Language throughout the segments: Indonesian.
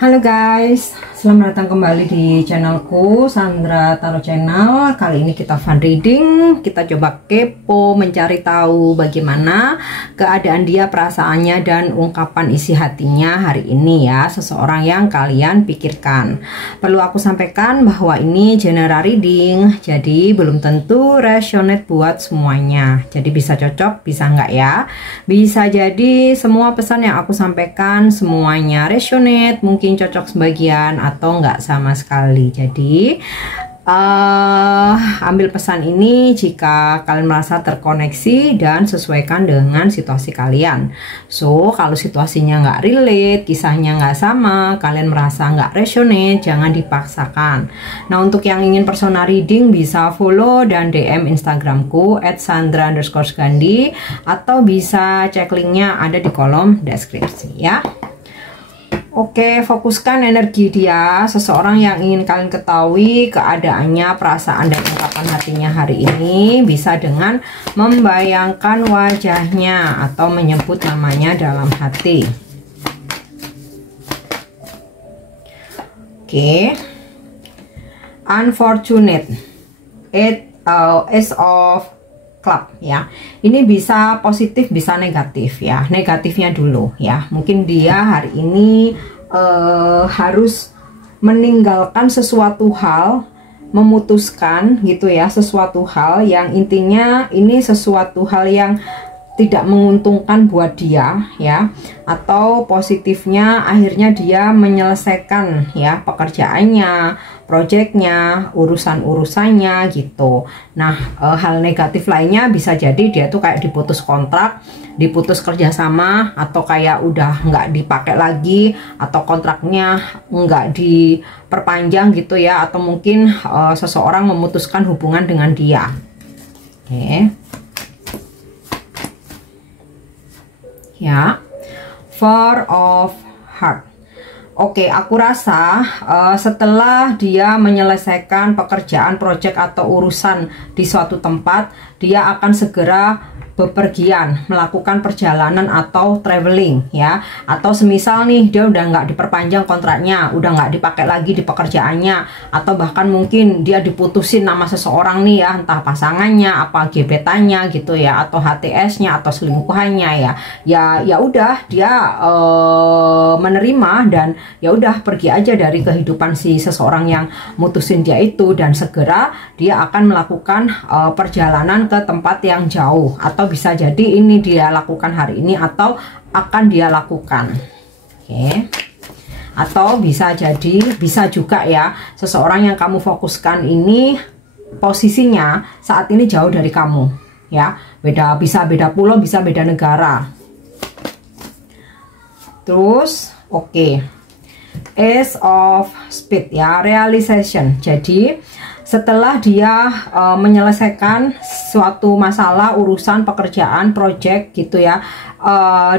Halo guys, selamat datang kembali di channelku Sandra Tarot Channel. Kali ini kita fun reading, kita coba kepo mencari tahu bagaimana keadaan dia, perasaannya, dan ungkapan isi hatinya hari ini ya, seseorang yang kalian pikirkan. Perlu aku sampaikan bahwa ini general reading, jadi belum tentu resonate buat semuanya. Jadi bisa cocok, bisa enggak ya. Bisa jadi semua pesan yang aku sampaikan semuanya resonate, mungkin cocok sebagian atau enggak sama sekali. Jadi ambil pesan ini jika kalian merasa terkoneksi dan sesuaikan dengan situasi kalian. So kalau situasinya nggak relate, kisahnya nggak sama, kalian merasa nggak resonate, jangan dipaksakan. Nah, untuk yang ingin personal reading bisa follow dan DM Instagramku @sandra_gandhi, atau bisa cek linknya ada di kolom deskripsi ya. Oke, fokuskan energi dia, seseorang yang ingin kalian ketahui keadaannya, perasaan, dan ungkapan hatinya hari ini. Bisa dengan membayangkan wajahnya atau menyebut namanya dalam hati. Oke, unfortunate, Ace of Club ya. Ini bisa positif bisa negatif ya. Negatifnya dulu ya. Mungkin dia hari ini harus meninggalkan sesuatu hal, memutuskan gitu ya, sesuatu hal yang intinya ini sesuatu hal yang tidak menguntungkan buat dia ya. Atau positifnya akhirnya dia menyelesaikan ya pekerjaannya, proyeknya, urusan-urusannya gitu. Nah, hal negatif lainnya bisa jadi dia tuh kayak diputus kontrak, diputus kerjasama, atau kayak udah nggak dipakai lagi, atau kontraknya nggak diperpanjang gitu ya, atau mungkin seseorang memutuskan hubungan dengan dia. Oke. Ya, Four of Heart. Oke, aku rasa setelah dia menyelesaikan pekerjaan, proyek, atau urusan di suatu tempat, dia akan segera bepergian, melakukan perjalanan atau traveling ya. Atau semisal nih dia udah nggak diperpanjang kontraknya, udah nggak dipakai lagi di pekerjaannya, atau bahkan mungkin dia diputusin nama seseorang nih ya, entah pasangannya, apa gebetannya gitu ya, atau HTS-nya, atau selingkuhannya ya. Ya udah dia menerima dan ya udah pergi aja dari kehidupan si seseorang yang mutusin dia itu, dan segera dia akan melakukan perjalanan ke tempat yang jauh. Atau bisa jadi ini dia lakukan hari ini atau akan dia lakukan. Oke. Atau bisa jadi, bisa juga ya, seseorang yang kamu fokuskan ini posisinya saat ini jauh dari kamu ya. Bisa beda pulau, bisa beda negara. Terus oke. Ace of Spades ya, realization. Jadi setelah dia menyelesaikan suatu masalah, urusan, pekerjaan, project gitu ya,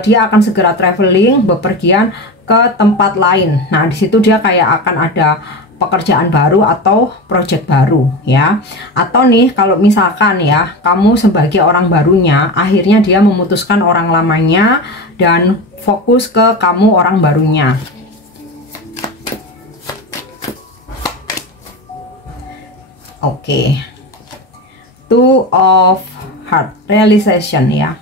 dia akan segera traveling, bepergian ke tempat lain. Nah, di situ dia kayak akan ada pekerjaan baru atau project baru ya. Atau nih kalau misalkan ya, kamu sebagai orang barunya, akhirnya dia memutuskan orang lamanya dan fokus ke kamu orang barunya. Oke, Two of Heart, realization ya.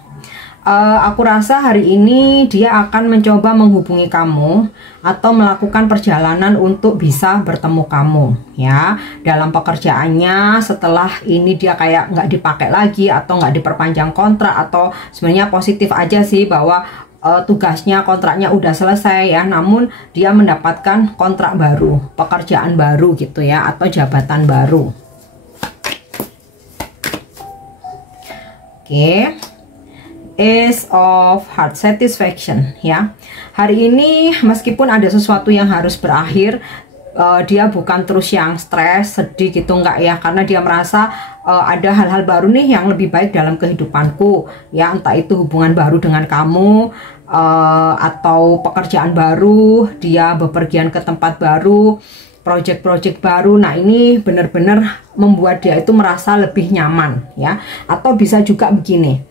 Aku rasa hari ini dia akan mencoba menghubungi kamu atau melakukan perjalanan untuk bisa bertemu kamu ya. Dalam pekerjaannya setelah ini dia kayak nggak dipakai lagi atau nggak diperpanjang kontrak, atau sebenarnya positif aja sih bahwa tugasnya, kontraknya udah selesai ya, namun dia mendapatkan kontrak baru, pekerjaan baru gitu ya, atau jabatan baru. Oke, Ace of Heart, satisfaction ya. Hari ini meskipun ada sesuatu yang harus berakhir, dia bukan terus yang stres, sedih gitu, enggak ya, karena dia merasa ada hal-hal baru nih yang lebih baik dalam kehidupanku ya, entah itu hubungan baru dengan kamu, atau pekerjaan baru, dia bepergian ke tempat baru, project-project baru. Nah, ini benar-benar membuat dia itu merasa lebih nyaman ya. Atau bisa juga begini,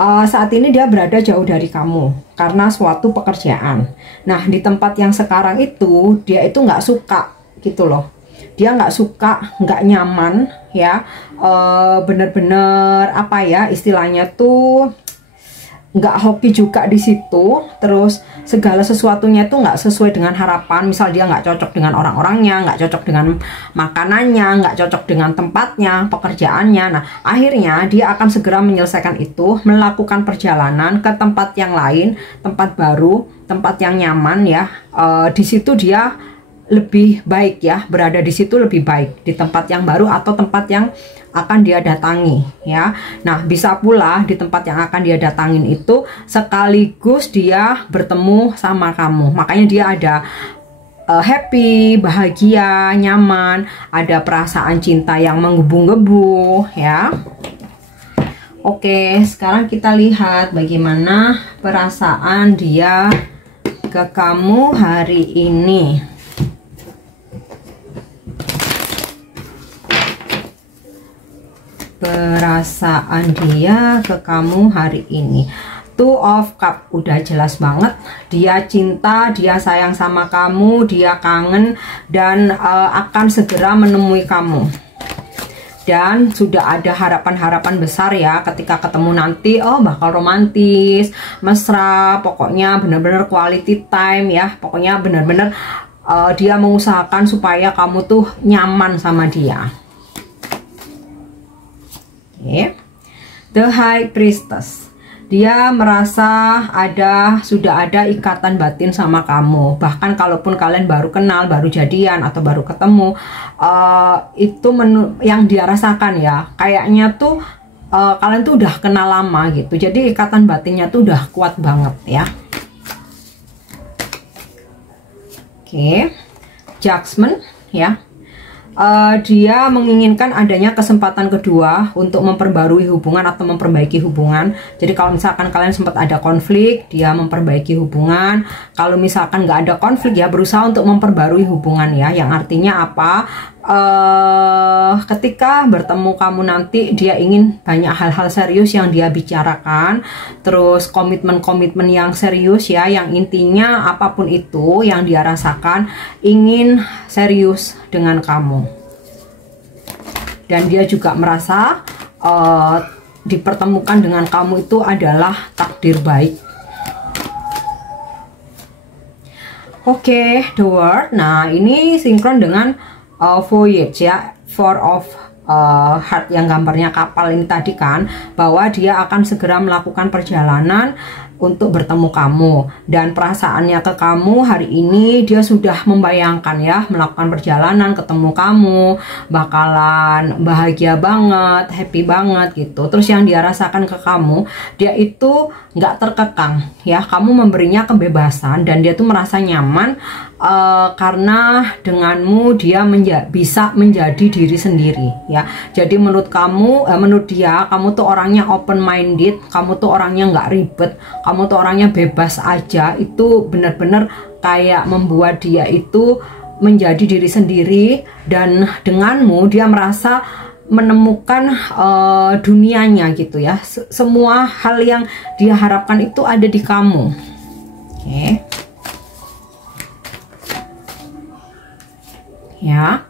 saat ini dia berada jauh dari kamu karena suatu pekerjaan. Nah, di tempat yang sekarang itu dia itu nggak suka gitu loh. Dia nggak suka, nggak nyaman ya, bener-bener apa ya istilahnya tuh, nggak hoki juga di situ. Terus segala sesuatunya itu nggak sesuai dengan harapan. Misal dia nggak cocok dengan orang-orangnya, nggak cocok dengan makanannya, nggak cocok dengan tempatnya, pekerjaannya. Nah, akhirnya dia akan segera menyelesaikan itu, melakukan perjalanan ke tempat yang lain, tempat baru, tempat yang nyaman ya. Di situ dia lebih baik ya, berada di situ lebih baik, di tempat yang baru atau tempat yang akan dia datangi ya. Nah, bisa pula di tempat yang akan dia datangin itu sekaligus dia bertemu sama kamu. Makanya dia ada happy, bahagia, nyaman, ada perasaan cinta yang menggebu-gebu ya. Oke, sekarang kita lihat bagaimana perasaan dia ke kamu hari ini. Perasaan dia ke kamu hari ini. Two of Cup udah jelas banget. Dia cinta, dia sayang sama kamu, dia kangen dan akan segera menemui kamu. Dan sudah ada harapan-harapan besar ya ketika ketemu nanti. Oh, bakal romantis, mesra, pokoknya bener-bener quality time ya. Pokoknya bener-bener dia mengusahakan supaya kamu tuh nyaman sama dia. Okay. The High Priestess, dia merasa sudah ada ikatan batin sama kamu. Bahkan kalaupun kalian baru kenal, baru jadian atau baru ketemu, itu yang dia rasakan ya, kayaknya tuh kalian tuh udah kenal lama gitu. Jadi ikatan batinnya tuh udah kuat banget ya. Oke. Judgment ya. Dia menginginkan adanya kesempatan kedua untuk memperbarui hubungan atau memperbaiki hubungan. Jadi kalau misalkan kalian sempat ada konflik, dia memperbaiki hubungan. Kalau misalkan nggak ada konflik, ya berusaha untuk memperbarui hubungan ya. Yang artinya apa? Ketika bertemu kamu nanti, dia ingin banyak hal-hal serius yang dia bicarakan. Terus komitmen-komitmen yang serius ya, yang intinya apapun itu yang dia rasakan, ingin serius dengan kamu. Dan dia juga merasa dipertemukan dengan kamu itu adalah takdir baik. Oke, the World. Nah, ini sinkron dengan Voyage ya, Four of Heart yang gambarnya kapal ini tadi kan, bahwa dia akan segera melakukan perjalanan untuk bertemu kamu. Dan perasaannya ke kamu hari ini, dia sudah membayangkan ya, melakukan perjalanan ketemu kamu, bakalan bahagia banget, happy banget gitu. Terus yang dia rasakan ke kamu, dia itu nggak terkekang ya, kamu memberinya kebebasan dan dia tuh merasa nyaman karena denganmu dia bisa menjadi diri sendiri ya. Jadi menurut kamu, menurut dia, kamu tuh orangnya open minded, kamu tuh orangnya nggak ribet, kamu tuh orangnya bebas aja. Itu benar-benar kayak membuat dia itu menjadi diri sendiri, dan denganmu dia merasa menemukan dunianya gitu ya. Semua hal yang dia harapkan itu ada di kamu. Oke. Ya.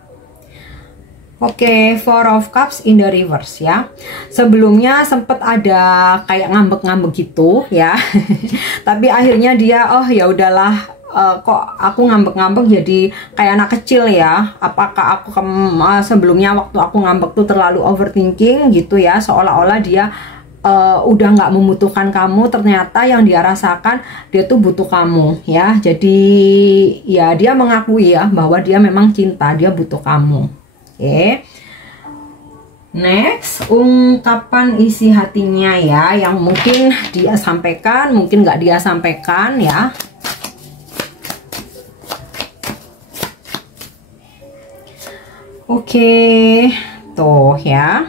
Oke, Four of Cups in the reverse ya. Sebelumnya sempat ada kayak ngambek-ngambek gitu ya. Tapi akhirnya dia, oh ya udahlah, kok aku ngambek-ngambek jadi kayak anak kecil ya. Apakah aku sebelumnya waktu aku ngambek tuh terlalu overthinking gitu ya, seolah-olah dia udah nggak membutuhkan kamu. Ternyata yang dia rasakan, dia tuh butuh kamu ya. Jadi ya dia mengakui ya bahwa dia memang cinta, dia butuh kamu. Oke. Next, ungkapan isi hatinya ya, yang mungkin dia sampaikan, mungkin nggak dia sampaikan ya. Oke, tuh ya.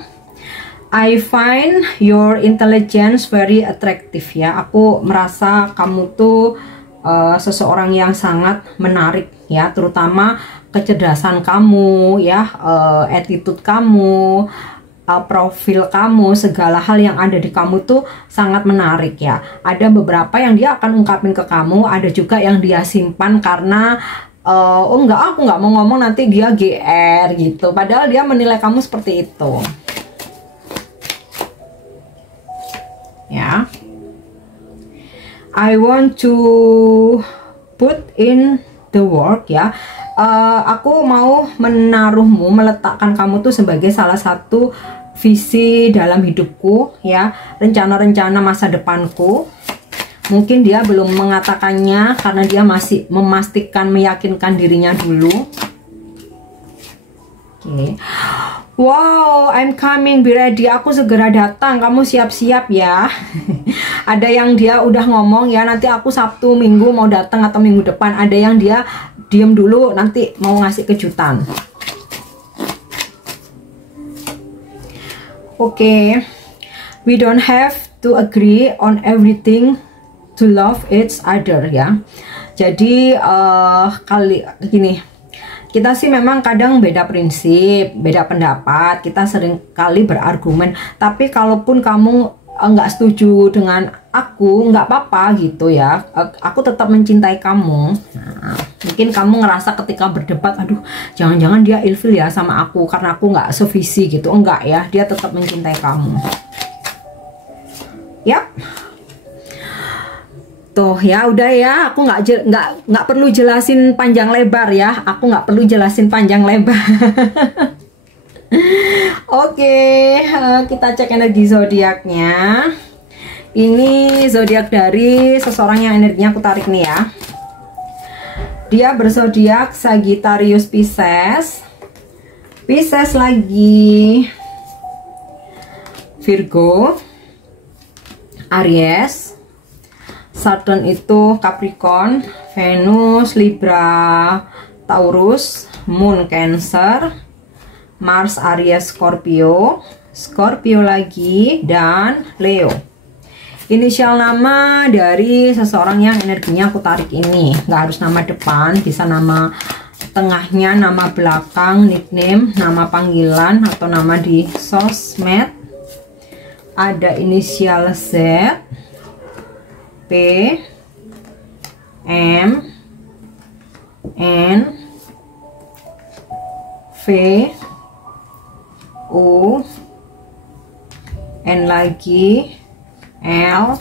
I find your intelligence very attractive ya. Aku merasa kamu tuh seseorang yang sangat menarik ya, terutama kecerdasan kamu ya, attitude kamu, profil kamu, segala hal yang ada di kamu tuh sangat menarik ya. Ada beberapa yang dia akan ungkapin ke kamu, ada juga yang dia simpan karena oh enggak, aku nggak mau ngomong nanti dia GR gitu. Padahal dia menilai kamu seperti itu. Ya. I want to put in the work ya. Aku mau menaruhmu, meletakkan kamu tuh sebagai salah satu visi dalam hidupku ya, rencana-rencana masa depanku. Mungkin dia belum mengatakannya karena dia masih memastikan, meyakinkan dirinya dulu. Oke. Wow, I'm coming, be ready. Aku segera datang, kamu siap-siap ya. Ada yang dia udah ngomong ya, nanti aku Sabtu, Minggu mau datang atau minggu depan. Ada yang dia diem dulu, nanti mau ngasih kejutan. Oke. We don't have to agree on everything to love each other ya. Jadi kali gini, kita sih memang kadang beda prinsip, beda pendapat, kita sering kali berargumen. Tapi kalaupun kamu nggak setuju dengan aku, nggak apa-apa gitu ya. Aku tetap mencintai kamu. Nah, mungkin kamu ngerasa ketika berdebat, aduh, jangan-jangan dia ilfil ya sama aku karena aku nggak sevisi gitu. Enggak ya, dia tetap mencintai kamu. Yap. Tuh ya, udah ya, aku nggak perlu jelasin panjang lebar ya. Aku nggak perlu jelasin panjang lebar. Oke, kita cek energi zodiaknya. Ini zodiak dari seseorang yang energinya aku tarik nih ya. Dia berzodiak Sagittarius, Pisces, Pisces lagi, Virgo, Aries, Saturn itu Capricorn, Venus Libra, Taurus, Moon Cancer, Mars Aries Scorpio, Scorpio lagi, dan Leo. Inisial nama dari seseorang yang energinya aku tarik ini. Nggak harus nama depan, bisa nama tengahnya, nama belakang, nickname, nama panggilan, atau nama di sosmed. Ada inisial Z, P, M, N, V, U, N lagi, L,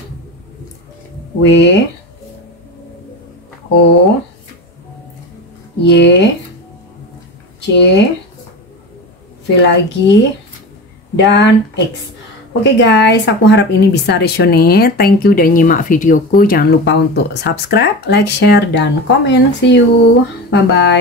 W, O, Y, C, V lagi, dan X. Oke guys, aku harap ini bisa resonate. Thank you udah nyimak videoku. Jangan lupa untuk subscribe, like, share, dan komen. See you. Bye-bye.